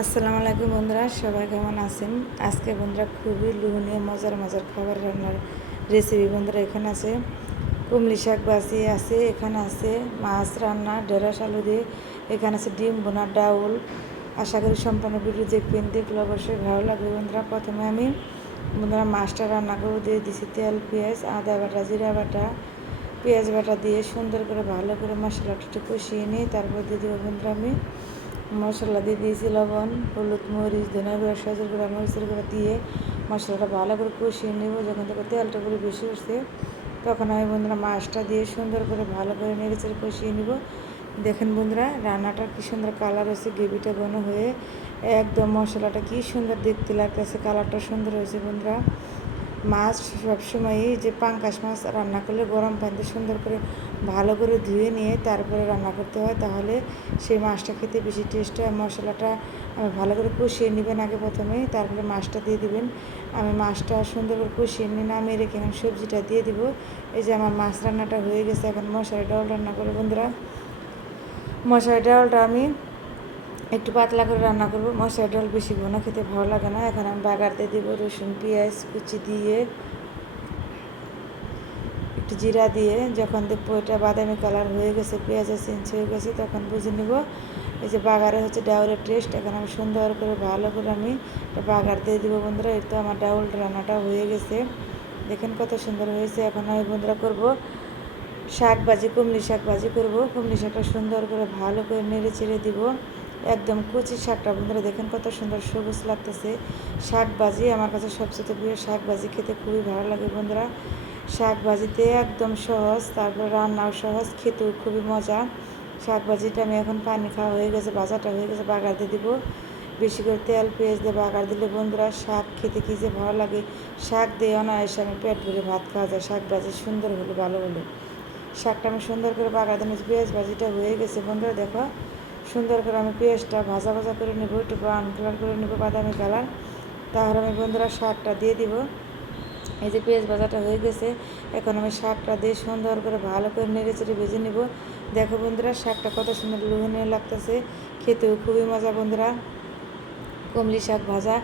আসসালামু আলাইকুম বন্ধুরা, সবাই কেমন আছেন? আজকে বন্ধুরা খুবই লোভনীয় মজার মজার খাবার রান্নার রেসিপি বন্ধুরা। এখানে আছে কুমড়ি শাক ভাজি আছে, এখানে আছে মাছ রান্না ঢেঁড়স আলু দিয়ে, এখানে আছে ডিম বোনা ডাউল। আশা করি সম্পূর্ণ ভিডিও দেখবেন, দেখলে অবশ্যই ভালো লাগবে বন্ধুরা। প্রথমে আমি বন্ধুরা মাছটা রান্না করে দিয়ে দিছি তেল, পেঁয়াজ, আদা বাটা, জিরা বাটা, পেঁয়াজ বাটা দিয়ে সুন্দর করে ভালো করে মশলাটা একটু কষিয়ে নিই। তারপর দিয়ে দেবো বন্ধুরা আমি মশলা দিয়ে দিয়েছি লবণ, হলুদ, মরিচ, ধনিয়া গুঁড়া, সজের গুঁড়া, মরিচের গুঁড়া দিয়ে মশলাটা ভালো করে কষিয়ে নেব। যখন থেকে তেলটা করে বেশি উঠছে তখন আমি বন্ধুরা মাছটা দিয়ে সুন্দর করে ভালো করে নেড়েচেড়ে কষিয়ে নিব। দেখেন বন্ধুরা রান্নাটা কী সুন্দর কালার হয়েছে, গ্রেভিটা ঘন হয়ে একদম মশলাটা কী সুন্দর দেখতে লাগতেছে, কালারটা সুন্দর হয়েছে বন্ধুরা। মাছ সবসময়ই যে পাঙ্গাস মাছ রান্না করলে গরম পানিতে সুন্দর করে ভালো করে ধুয়ে নিয়ে তারপরে রান্না করতে হয়, তাহলে সেই মাছটা খেতে বেশি টেস্ট হয়। মশলাটা ভালো করে কষিয়ে নেবেন আগে প্রথমেই, তারপরে মাছটা দিয়ে দিবেন। আমি মাছটা সুন্দর করে কষিয়ে নিয়ে নামিয়ে রেখে আমি সবজিটা দিয়ে দিব। এই যে আমার মাছ রান্নাটা হয়ে গেছে, এখন মশারি ডাল রান্না করে বন্ধুরা। মশারি ডালটা আমি একটু পাতলা করে রান্না করব, মশারি ডাল বেশি ঘন খেতে ভালো লাগে না। এখন আমি বাগার দিয়ে দিব রসুন পেঁয়াজ কুচি দিয়ে, একটু জিরা দিয়ে। যখন দেখবো এটা বাদামি কালার হয়ে গেছে, পেঁয়াজের চেঞ্জ হয়ে গেছে, তখন বুঝে নেব এই যে বাগারে হচ্ছে ডাউলের টেস্ট। এখন আমি সুন্দর করে ভালো করে আমি বাগার দিয়ে দেবো বন্ধুরা। এই তো আমার ডাউল রান্নাটা হয়ে গেছে, দেখেন কত সুন্দর হয়েছে। এখন আমি বন্ধুরা করব শাক ভাজি, কুমড়ি শাক ভাজি করব। কুমড়ি শাকটা সুন্দর করে ভালো করে নেড়ে চেড়ে দিব, একদম কচি শাকটা বন্ধুরা। দেখেন কত সুন্দর সবুজ লাগতেছে। শাক ভাজি আমার কাছে সবচেয়ে প্রিয়, শাক ভাজি খেতে খুবই ভালো লাগে বন্ধুরা। শাক ভাজিতে একদম সহজ, তারপর রান্নাও সহজ, খেতেও খুবই মজা। শাক ভাজিটা আমি এখন পানি খাওয়া হয়ে গেছে, ভাজাটা হয়ে গেছে, বাগার দিয়ে দিব। বেশি করে তেল পেঁয়াজ দিয়ে বাগার দিলে বন্ধুরা শাক খেতে কী যে ভালো লাগে। শাক দিয়ে অনায়াসে আমি পেট ভরে ভাত খাওয়া যায়, শাক ভাজি সুন্দর হলে ভালো হলে। শাকটা আমি সুন্দর করে বাগার দিয়ে পেঁয়াজ ভাজিটা হয়ে গেছে বন্ধুরা। দেখো সুন্দর করে আমি পেঁয়াজটা ভাজা ভাজা করে নেব, একটু ব্রাউন কালার করে নেব, বাদামি কালার। তাহলে আমি বন্ধুরা শাকটা দিয়ে দিব। এই যে পেঁয়াজ ভাজাটা হয়ে গেছে, এখন আমি শাকটা দিয়ে সুন্দর করে ভালো করে নেড়ে চেড়ে ভেজে নেব। দেখো বন্ধুরা শাকটা কত সুন্দর লোভনীয় লাগতেছে, খেতেও খুবই মজা বন্ধুরা। কুমড়ি শাক ভাজা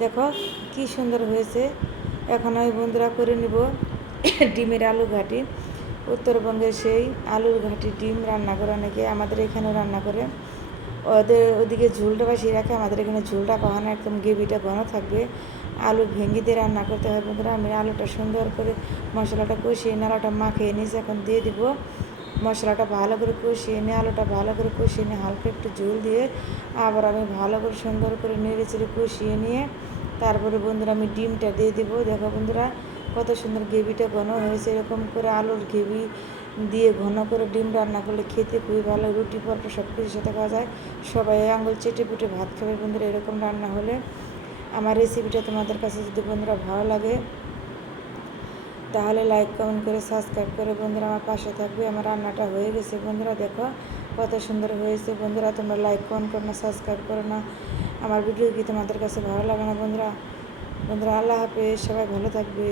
দেখো কি সুন্দর হয়েছে। এখন আমি বন্ধুরা করে নিব ডিমের আলু ঘাটি। উত্তরবঙ্গের সেই আলুর ঘাটি ডিম রান্না করে অনেকে, আমাদের এখানেও রান্না করে। ওদের ওদিকে ঝোলটা বাসিয়ে রাখে, আমাদের এখানে ঝোলটা কখনো একদম গ্রেভিটা ঘন থাকবে। আলু ভেঙে দিয়ে রান্না করতে হয় বন্ধুরা। আমি আলুটা সুন্দর করে মশলাটা কষিয়ে নিয়ে আলুটা মাখিয়ে নিয়েছি, এখন দিয়ে দিব। মশলাটা ভালো করে কষিয়ে নিয়ে আলুটা ভালো করে কষিয়ে নিয়ে হালকা একটু ঝোল দিয়ে আবার আমি ভালো করে সুন্দর করে নেড়ে চেড়ে কষিয়ে নিয়ে তারপরে বন্ধুরা আমি ডিমটা দিয়ে দিব। দেখো বন্ধুরা কত সুন্দর গ্রেভিটা ঘন হয়েছে। এরকম করে আলুর গ্রেভি দিয়ে ঘন করে ডিম রান্না করলে খেতে খুবই ভালো, রুটি পরোটা সব কিছুর সাথে খাওয়া যায়। সবাই আঙুল চেটে পুটে ভাত খাবে বন্ধুরা এরকম রান্না হলে। আমার রেসিপিটা তোমাদের কাছে যদি বন্ধুরা ভালো লাগে তাহলে লাইক কমেন্ট করে সাবস্ক্রাইব করে বন্ধুরা আমার পাশে থাকবে। আমার রান্নাটা হয়ে গেছে বন্ধুরা, দেখো কত সুন্দর হয়েছে বন্ধুরা। তোমরা লাইক কমেন্ট করো না, সাবস্ক্রাইব করো না, আমার ভিডিও কি তোমাদের কাছে ভালো লাগে না বন্ধুরা? বন্ধুরা আল্লাহ হাফেজ, সবাই ভালো থাকবে।